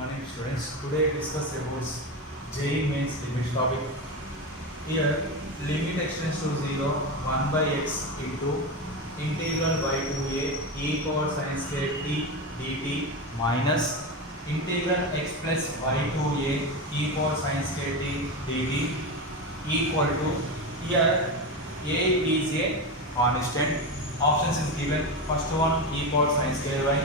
morning students. Today discuss about JEE mains limit topic. Here limit extends to 0 1 by x into integral y to a e power sin square t dt minus integral x plus y to a e power sin square t dt equal to, here a is a constant. Options is given. First one e power sin square y,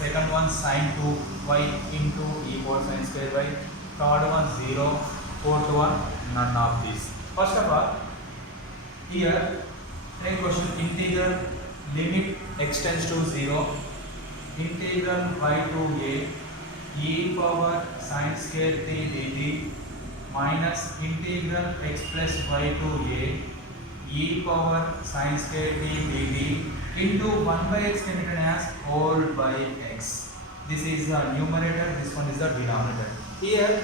second one sin 2y into e power sin square y, third one 0, fourth one none of these. First of all, here take question integral limit extends to 0 integral y to a e power sin square t dt minus integral x plus y to a e power sin square t dt into 1 by x can be written as whole by x. This is the numerator, this one is the denominator. Here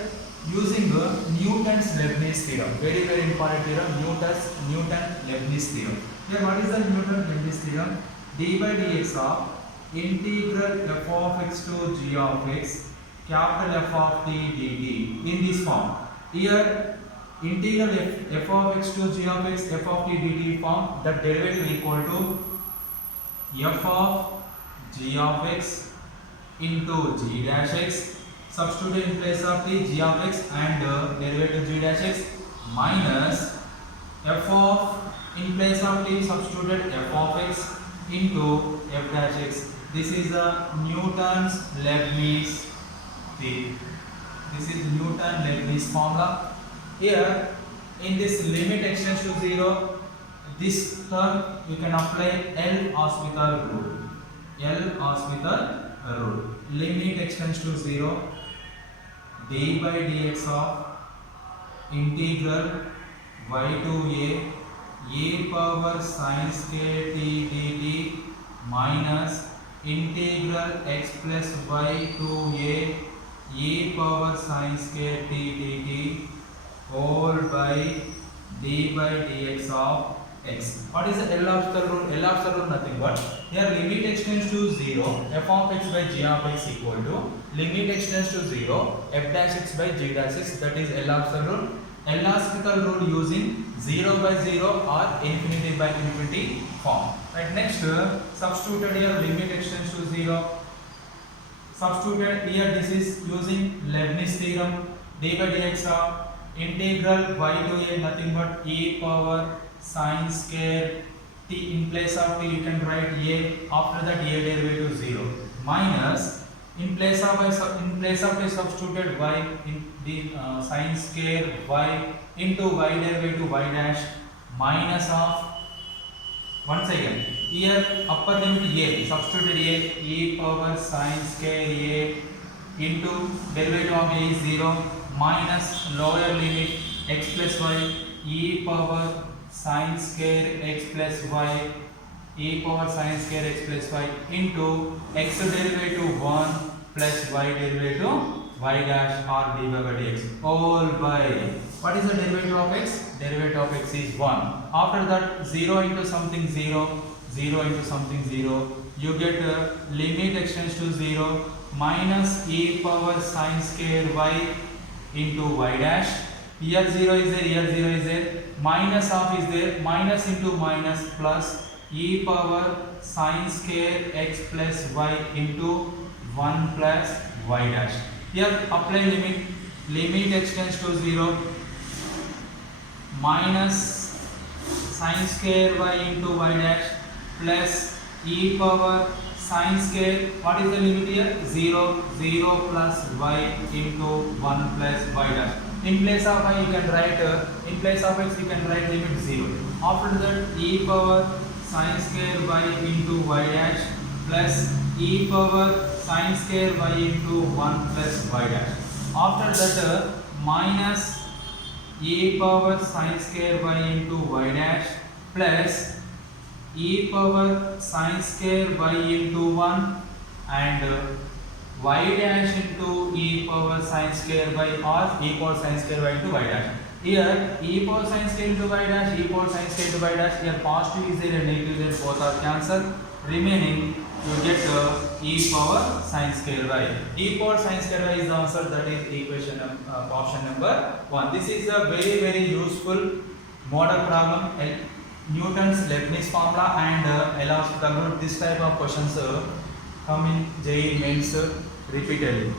using Newton's Leibniz theorem, very important theorem, Newton-Leibniz theorem. Here what is the Newton-Leibniz theorem? D by dx of integral f of x to g of x capital F of t dt in this form. Here integral f of x to g of x f of t dt form, the derivative equal to f of g of x into g dash x, substitute in place of t g of x and derivative g dash x minus f of, in place of t substituted f of x into f dash x. This is the Newton's Leibniz theorem. This is Newton-Leibniz formula. Here in this limit extends to 0, this term you can apply L'Hospital rule. L'Hospital rule. Limit extends to 0 d by dx of integral y to a power sin square t dt minus integral x plus y to a power sin square t dt whole by d by dx of x. What is the L'Hospital rule? L'Hospital rule nothing but, here limit extends to 0 f of x by g of x equal to limit extends to 0 f dash x by g dash x, that is L'Hospital rule. L'Hospital rule using 0 by 0 or infinity by infinity form. Right, next substituted here limit extends to 0. Substituted here, this is using Leibniz theorem, d by dx of integral y to a nothing but e power sin square t, in place of t you can write a, after that a derivative 0 minus in place of t substituted y in the sin square y into y derivative y dash minus of, once again here upper limit a, substituted a e power sin square a into derivative of a is 0 minus lower limit x plus y e power sin square x plus y e power sin square x plus y into x derivative 1 plus y derivative y dash or dy by dx all by, what is the derivative of x? Derivative of x is 1. After that 0 into something 0, 0 into something 0, you get limit extends to 0 minus e power sin square y into y dash. Here 0 is there, here 0 is there, minus of is there, minus into minus plus e power sin square x plus y into 1 plus y dash. Here apply limit extends to 0 minus sin square y into y dash plus e power sin square, what is the limit here? 0, 0 plus y into 1 plus y dash. In place of y you can write, in place of x you can write limit 0. After that e power sin square y into y dash plus e power sin square y into 1 plus y dash. After that minus e power sin square y into y dash plus e power sin square y into 1 and y dash into e power sin square y or e power sin square y into y dash. Here e power sin square into y dash, e power sin square into y dash, here positive is there and negative is there, both are cancelled. Remaining you get e power sin square y. E power sin square y is the answer, that is equation option number 1. This is a very useful model problem. Newton's Leibniz formula and L'Hospital rule. This type of questions come in JEE mains repeatedly.